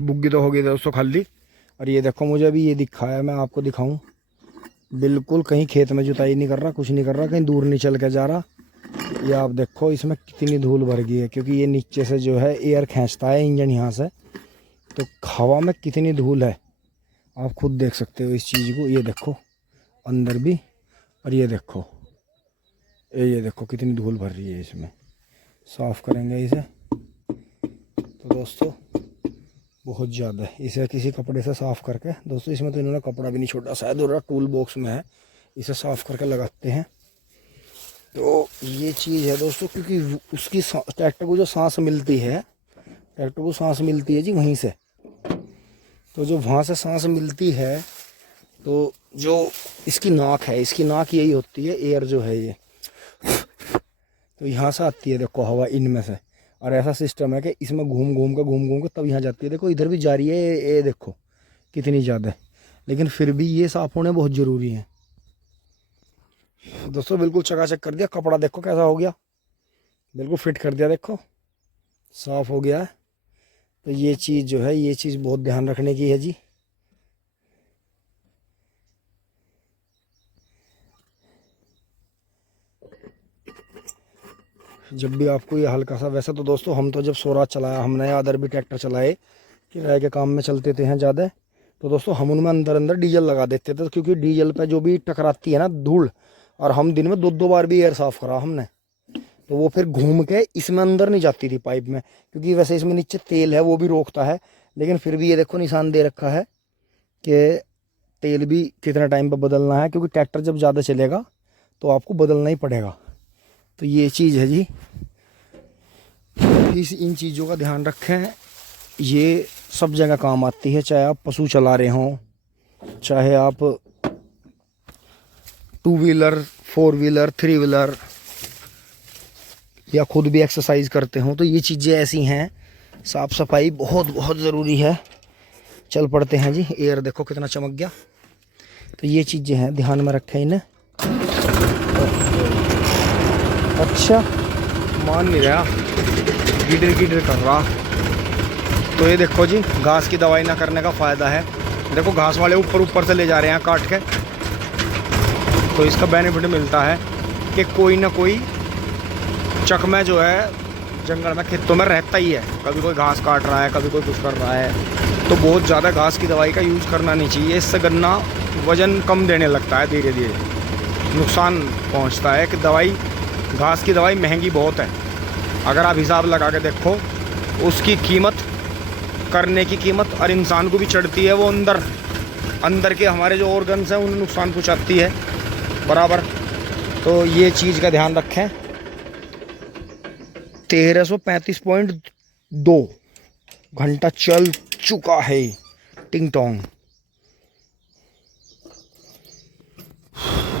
बुग्गी तो हो गई दोस्तों खाली। और ये देखो मुझे अभी ये दिखा है, मैं आपको दिखाऊं, बिल्कुल कहीं खेत में जुताई नहीं कर रहा, कुछ नहीं कर रहा, कहीं दूर नहीं चल के जा रहा। ये आप देखो इसमें कितनी धूल भर गई है, क्योंकि ये नीचे से जो है एयर खींचता है इंजन यहाँ से, तो हवा में कितनी धूल है आप खुद देख सकते हो इस चीज़ को। ये देखो अंदर भी, और ये देखो कितनी धूल भर रही है इसमें। साफ़ करेंगे इसे तो दोस्तों बहुत ज़्यादा है। इसे किसी कपड़े से साफ़ करके दोस्तों, इसमें तो इन्होंने कपड़ा भी नहीं छोड़ा, शायद और टूल बॉक्स में है, इसे साफ़ करके लगाते हैं। तो ये चीज़ है दोस्तों, क्योंकि उसकी ट्रैक्टर को जो सांस मिलती है, ट्रैक्टर को सांस मिलती है जी वहीं से, तो जो वहाँ से सांस मिलती है, तो जो इसकी नाक है, इसकी नाक यही होती है, एयर जो है ये, तो यहाँ से आती है देखो हवा इनमें से। और ऐसा सिस्टम है कि इसमें घूम घूम के तब यहाँ जाती है। देखो इधर भी जा रही है, ये देखो कितनी ज़्यादा है, लेकिन फिर भी ये साफ़ होने बहुत ज़रूरी है दोस्तों। बिल्कुल चकाचक कर दिया, कपड़ा देखो कैसा हो गया, बिल्कुल फिट कर दिया, देखो साफ़ हो गया है। तो ये चीज़ जो है, ये चीज़ बहुत ध्यान रखने की है जी। जब भी आपको ये हल्का सा, वैसे तो दोस्तों हम तो जब स्वराज चलाया हमने, या अदर भी ट्रैक्टर चलाए, किराए के काम में चलते थे हैं ज़्यादा, तो दोस्तों हम उनमें अंदर अंदर डीजल लगा देते थे, क्योंकि डीजल पे जो भी टकराती है ना धूल, और हम दिन में 2-2 बार भी एयर साफ़ करा हमने, तो वो फिर घूम के इसमें अंदर नहीं जाती थी पाइप में, क्योंकि वैसे इसमें नीचे तेल है वो भी रोकता है, लेकिन फिर भी ये देखो निशान दे रखा है कि तेल भी कितना टाइम पर बदलना है, क्योंकि ट्रैक्टर जब ज़्यादा चलेगा तो आपको बदलना ही पड़ेगा। तो ये चीज़ है जी, इन चीज़ों का ध्यान रखें, ये सब जगह काम आती है, चाहे आप पशु चला रहे हों, चाहे आप 2 व्हीलर 4 व्हीलर 3 व्हीलर, या खुद भी एक्सरसाइज करते हों, तो ये चीज़ें ऐसी हैं, साफ़ सफाई बहुत बहुत ज़रूरी है। चल पड़ते हैं जी, एयर देखो कितना चमक गया। तो ये चीज़ें हैं, ध्यान में रखें इन्हें। अच्छा मान नहीं रहा, गिडर कर रहा। तो ये देखो जी, घास की दवाई ना करने का फ़ायदा है। देखो घास वाले ऊपर से ले जा रहे हैं काट के, तो इसका बेनिफिट मिलता है कि कोई ना कोई चकमा जो है जंगल में खेतों में रहता ही है, कभी कोई घास काट रहा है, कभी कोई कुछ कर रहा है। तो बहुत ज़्यादा घास की दवाई का यूज़ करना नहीं चाहिए, इससे गन्ना वज़न कम देने लगता है, धीरे धीरे नुकसान पहुंचता है। कि दवाई, घास की दवाई महंगी बहुत है, अगर आप हिसाब लगा के देखो, उसकी कीमत, करने की कीमत और इंसान को भी चढ़ती है, वो अंदर के हमारे जो ऑर्गन्स हैं उन्हें नुकसान पहुंचाती है बराबर। तो ये चीज़ का ध्यान रखें। 1335.2 घंटा चल चुका है, टिंग टोंग।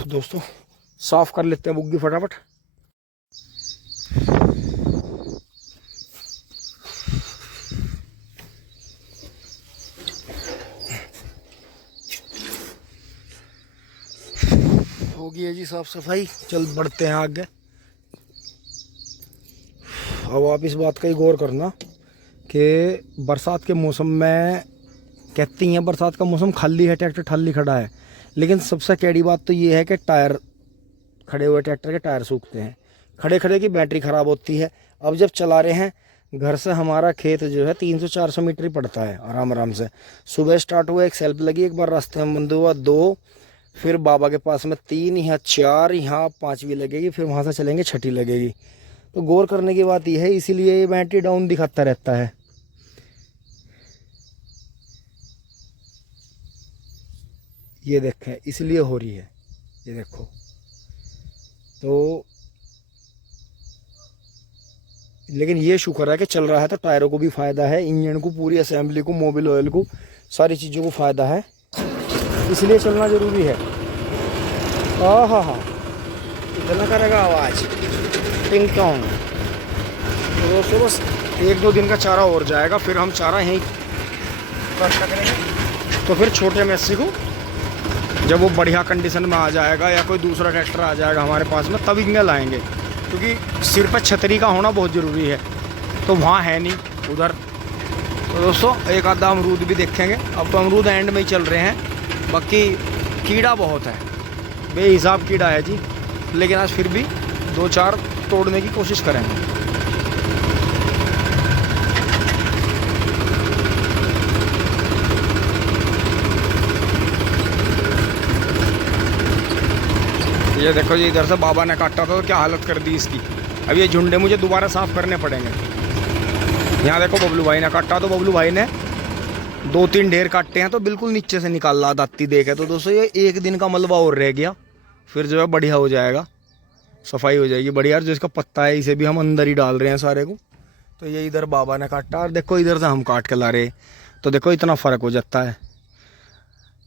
दोस्तों साफ कर लेते हैं बुग्गी फटाफट। हो गई है जी साफ सफाई, चल बढ़ते हैं आगे। अब आप इस बात का ही गौर करना कि बरसात के मौसम में कहती हैं बरसात का मौसम खाली है, ट्रैक्टर खाली खड़ा है, लेकिन सबसे कैडी बात तो ये है कि टायर, खड़े हुए ट्रैक्टर के टायर सूखते हैं, खड़े खड़े की बैटरी ख़राब होती है। अब जब चला रहे हैं, घर से हमारा खेत जो है 300-400 मीटर ही पड़ता है आराम आराम से। सुबह स्टार्ट हुआ, एक सेल्फ लगी, एक बार रास्ते में बंद हुआ 2, फिर बाबा के पास में 3, यहाँ 4, यहाँ 5वीं लगेगी, फिर वहाँ से चलेंगे 6ठी लगेगी। तो गौर करने की बात यह है, इसीलिए ये बैटरी डाउन दिखाता रहता है। ये देखें, इसलिए हो रही है, ये देखो। तो लेकिन ये शुक्र है कि चल रहा है, तो टायरों को भी फ़ायदा है, इंजन को, पूरी असेंबली को, मोबिल ऑयल को, सारी चीज़ों को फ़ायदा है, इसलिए चलना ज़रूरी है। हाँ इतना करेगा आवाज़, टिंग टोंग। तो दोस्तों बस 1-2 दिन का चारा और जाएगा, फिर हम चारा यहीं इकट्ठा करेंगे। तो फिर छोटे मैसी को जब वो बढ़िया कंडीशन में आ जाएगा, या कोई दूसरा ट्रैक्टर आ जाएगा हमारे पास में, तब इनमें लाएंगे, क्योंकि सिर पर छतरी का होना बहुत ज़रूरी है। तो वहाँ है नहीं उधर, तो दोस्तों एक आधा अमरूद भी देखेंगे। अब तो अमरूद एंड में ही चल रहे हैं, बाकी कीड़ा बहुत है, बेहिसाब कीड़ा है जी। लेकिन आज फिर भी 2-4 तोड़ने की कोशिश करेंगे। ये देखो जी, इधर से बाबा ने काटा था तो क्या हालत कर दी इसकी। अब ये झुंडे मुझे दोबारा साफ़ करने पड़ेंगे। यहाँ देखो बबलू भाई ने काटा, तो बबलू भाई ने 2-3 ढेर काटे हैं तो बिल्कुल नीचे से निकाल रहा दाती देखे। तो दोस्तों ये एक दिन का मलबा और रह गया, फिर जो है बढ़िया हो जाएगा, सफाई हो जाएगी बढ़िया। जो इसका पत्ता है इसे भी हम अंदर ही डाल रहे हैं सारे को। तो ये इधर बाबा ने काटा और देखो इधर से हम काट के ला रहे। तो देखो इतना फ़र्क हो जाता है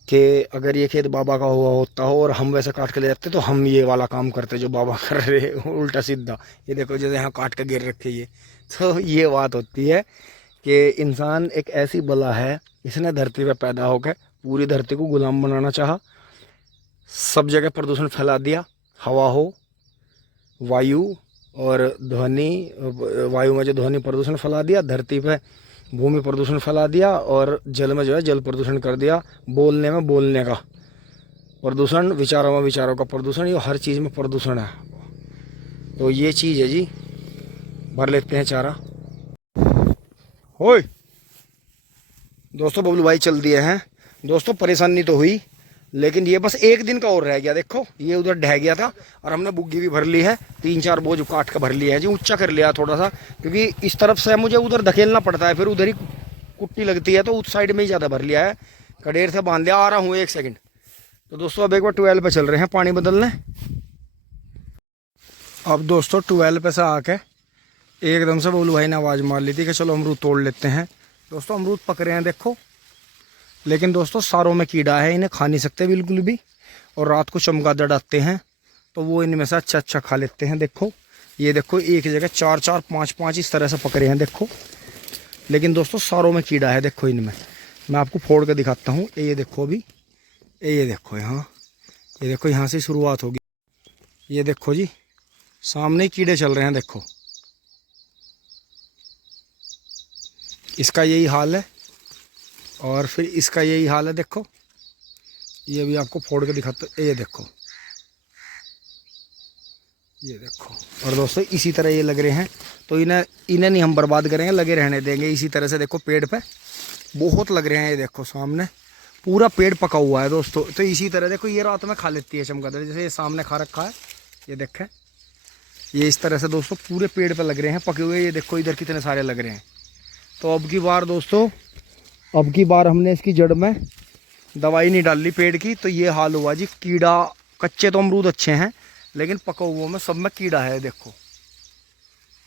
कि अगर ये खेत बाबा का हुआ होता हो और हम वैसे काट के ले जाते तो हम ये वाला काम करते जो बाबा कर रहे, उल्टा सीधा। ये देखो जैसे यहाँ काट के गिर रखे ये। तो ये बात होती है कि इंसान एक ऐसी बला है, इसने धरती पे पैदा होकर पूरी धरती को गुलाम बनाना चाहा, सब जगह प्रदूषण फैला दिया। हवा हो, वायु और ध्वनि, वायु में जो ध्वनि प्रदूषण फैला दिया, धरती पे भूमि प्रदूषण फैला दिया, और जल में जो है जल प्रदूषण कर दिया। बोलने में बोलने का प्रदूषण, विचारों में विचारों का प्रदूषण, ये हर चीज़ में प्रदूषण है। तो ये चीज़ है जी। भर लेते हैं चारा। होय दोस्तों, बबलू भाई चल दिए हैं। दोस्तों परेशानी तो हुई, लेकिन ये बस एक दिन का और रह गया। देखो ये उधर ढह गया था और हमने बुग्गी भी भर ली है, 3-4 बोझ काट कर भर लिया है जी। ऊंचा कर लिया थोड़ा सा, क्योंकि इस तरफ से मुझे उधर धकेलना पड़ता है, फिर उधर ही कुट्टी लगती है, तो उस साइड में ही ज़्यादा भर लिया है। कडेर से बांध लिया। आ रहा हूँ 1 सेकंड। तो दोस्तों अब एक बार 12 पे चल रहे हैं पानी बदलने। अब दोस्तों 12 पे से आके एकदम से बबलू भाई ने आवाज़ मार ली थी कि चलो अमरूद तोड़ लेते हैं। दोस्तों अमरूद पक रहे हैं देखो, लेकिन दोस्तों सारों में कीड़ा है, इन्हें खा नहीं सकते बिल्कुल भी। और रात को चमगादड़ डालते हैं तो वो इनमें से अच्छा खा लेते हैं। देखो ये देखो, एक जगह 4-4, 5-5 इस तरह से पकड़े हैं देखो। लेकिन दोस्तों सारों में कीड़ा है देखो इनमें। मैं आपको फोड़ कर दिखाता हूँ। ये देखो अभी, ये देखो यहाँ, ये देखो यहाँ से शुरुआत होगी। ये देखो जी, सामने कीड़े चल रहे हैं देखो। इसका यही हाल है और फिर इसका यही हाल है देखो। ये भी आपको फोड़ के दिखाता हूँ। ये देखो, ये देखो। और दोस्तों इसी तरह ये लग रहे हैं, तो इन्हें नहीं हम बर्बाद करेंगे, लगे रहने देंगे इसी तरह से। देखो पेड़ पे बहुत लग रहे हैं, ये देखो सामने पूरा पेड़ पका हुआ है दोस्तों। तो इसी तरह देखो ये रात में खा लेती है चमगादड़, जैसे ये सामने खा रखा है, ये देखें। ये इस तरह से दोस्तों पूरे पेड़ पे लग रहे हैं पके हुए। ये देखो इधर कितने सारे लग रहे हैं। तो अब की बार दोस्तों, अब की बार हमने इसकी जड़ में दवाई नहीं डाली पेड़ की, तो ये हाल हुआ जी। कीड़ा, कच्चे तो अमरूद अच्छे हैं, लेकिन पका हुआ में सब में कीड़ा है देखो,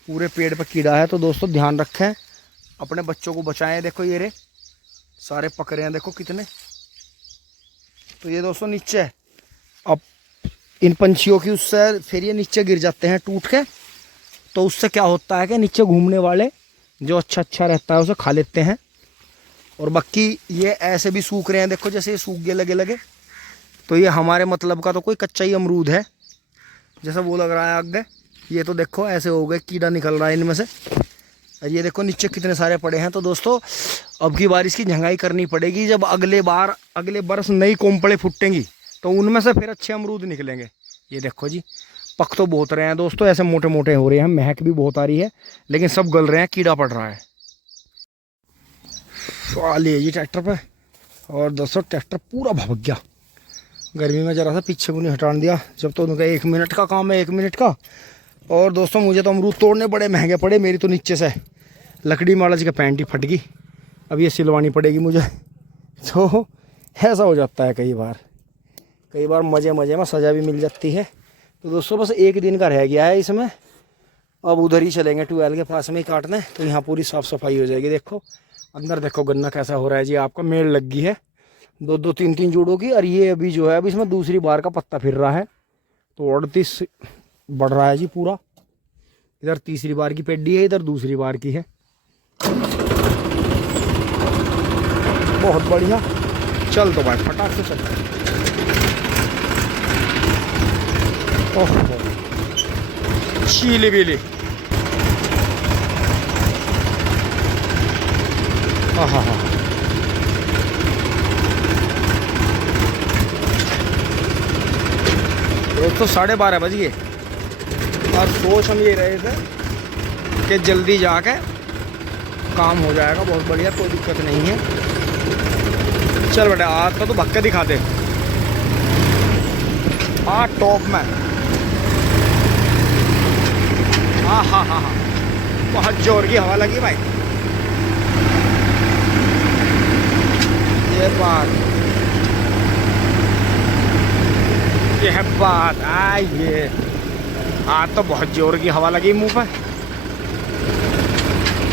पूरे पेड़ पे कीड़ा है। तो दोस्तों ध्यान रखें, अपने बच्चों को बचाएं। देखो ये रे सारे पक रहे हैं देखो कितने। तो ये दोस्तों नीचे है। अब इन पंछियों की उससे फिर ये नीचे गिर जाते हैं टूट के। तो उससे क्या होता है कि नीचे घूमने वाले जो अच्छा रहता है उसे खा लेते हैं। और बाकी ये ऐसे भी सूख रहे हैं देखो, जैसे ये सूख गए लगे। तो ये हमारे मतलब का तो कोई कच्चा ही अमरूद है जैसा वो लग रहा है आगे। ये तो देखो ऐसे हो गए, कीड़ा निकल रहा है इनमें से। ये देखो नीचे कितने सारे पड़े हैं। तो दोस्तों अब की बार इसकी झंगाई करनी पड़ेगी। जब अगले बरस नई कोंपड़े फूटेंगी तो उनमें से फिर अच्छे अमरूद निकलेंगे। ये देखो जी, पक तो बहुत रहे हैं दोस्तों, ऐसे मोटे मोटे हो रहे हैं, महक भी बहुत आ रही है, लेकिन सब गल रहे हैं, कीड़ा पड़ रहा है। लिए जी ट्रैक्टर पे। और दोस्तों ट्रैक्टर पूरा भभक गया गर्मी में, जरा सा पीछे को नहीं हटान दिया। जब तो उनका 1 मिनट का काम है, 1 मिनट का। और दोस्तों मुझे तो अमरूद तोड़ने बड़े महंगे पड़े। मेरी तो नीचे से लकड़ी माला जी का पैंट ही फट गई, अब ये सिलवानी पड़ेगी मुझे। तो ऐसा हो जाता है कई बार मज़े में सज़ा भी मिल जाती है। तो दोस्तों बस 1 दिन का रह गया है इसमें। अब उधर ही चलेंगे 12 के पास में ही काटने, तो यहाँ पूरी साफ़ सफाई हो जाएगी। देखो अंदर देखो गन्ना कैसा हो रहा है जी, आपका मेड़ लग गई है 2-2, 3-3 जोड़ों की। और ये अभी जो है, अब इसमें दूसरी बार का पत्ता फिर रहा है, तो 38 बढ़ रहा है जी पूरा। इधर तीसरी बार की पेड्डी है, इधर दूसरी बार की है। बहुत बढ़िया, चल तो भाई फटाक से चल। ओह चीली। हाँ हाँ हाँ, दोस्तों 12:30 बज गए और सोच हम ये रहे थे कि जल्दी जाके काम हो जाएगा, बहुत बढ़िया, कोई दिक्कत नहीं है। चल बेटा आज तो भक्के दिखाते। हाँ टॉप में, हाँ हाँ हाँ हाँ, बहुत जोर की हवा लगी भाई। ये बात, ये है बात। ये आज तो बहुत जोर की हवा लगी मुंह पर।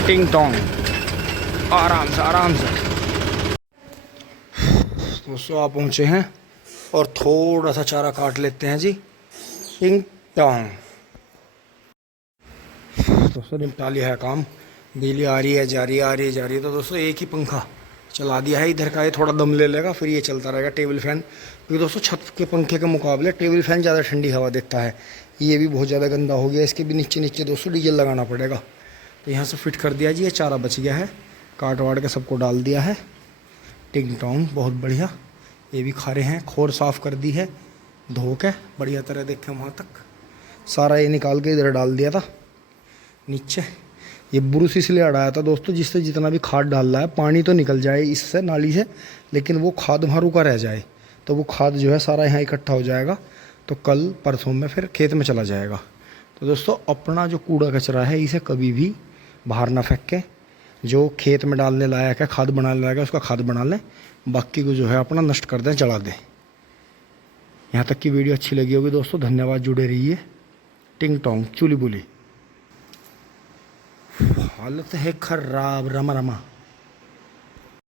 टिंग टोंग, आराम से आराम से। दोस्तों आप पहुंचे हैं और थोड़ा सा चारा काट लेते हैं जी। टिंग टोंग। दोस्तों निपटा लिया है काम, बिजली आ रही है जा रही है, आ रही है जा रही है। तो दोस्तों एक ही पंखा चला दिया है इधर का, ये थोड़ा दम ले लेगा फिर ये चलता रहेगा टेबल फैन। क्योंकि दोस्तों छत के पंखे के मुकाबले टेबल फैन ज़्यादा ठंडी हवा देता है। ये भी बहुत ज़्यादा गंदा हो गया, इसके भी नीचे नीचे दोस्तों डीजल लगाना पड़ेगा। तो यहाँ से फिट कर दिया जी, ये चारा बच गया है, काट वाट के सबको डाल दिया है। टिंग टोंग बहुत बढ़िया। ये भी खा रहे हैं, खोर साफ़ कर दी है धो के बढ़िया तरह, देखें वहाँ तक सारा ये निकाल के इधर डाल दिया था नीचे। ये ब्रूस इसलिए अड़ाया था दोस्तों, जिससे जितना भी खाद डाल रहा है पानी तो निकल जाए इससे नाली से, लेकिन वो खाद वहाँ रुका रह जाए। तो वो खाद जो है सारा यहाँ इकट्ठा हो जाएगा, तो कल परसों में फिर खेत में चला जाएगा। तो दोस्तों अपना जो कूड़ा कचरा है इसे कभी भी बाहर ना फेंक के, जो खेत में डालने लायक है, खाद बनाने लायक है, उसका खाद बना लें, बाकी को जो है अपना नष्ट कर दें, जला दें। यहाँ तक की वीडियो अच्छी लगी होगी दोस्तों, धन्यवाद, जुड़े रहिए। टिंग टोंग चुली बुली। हालत है खराब, रमा रमा।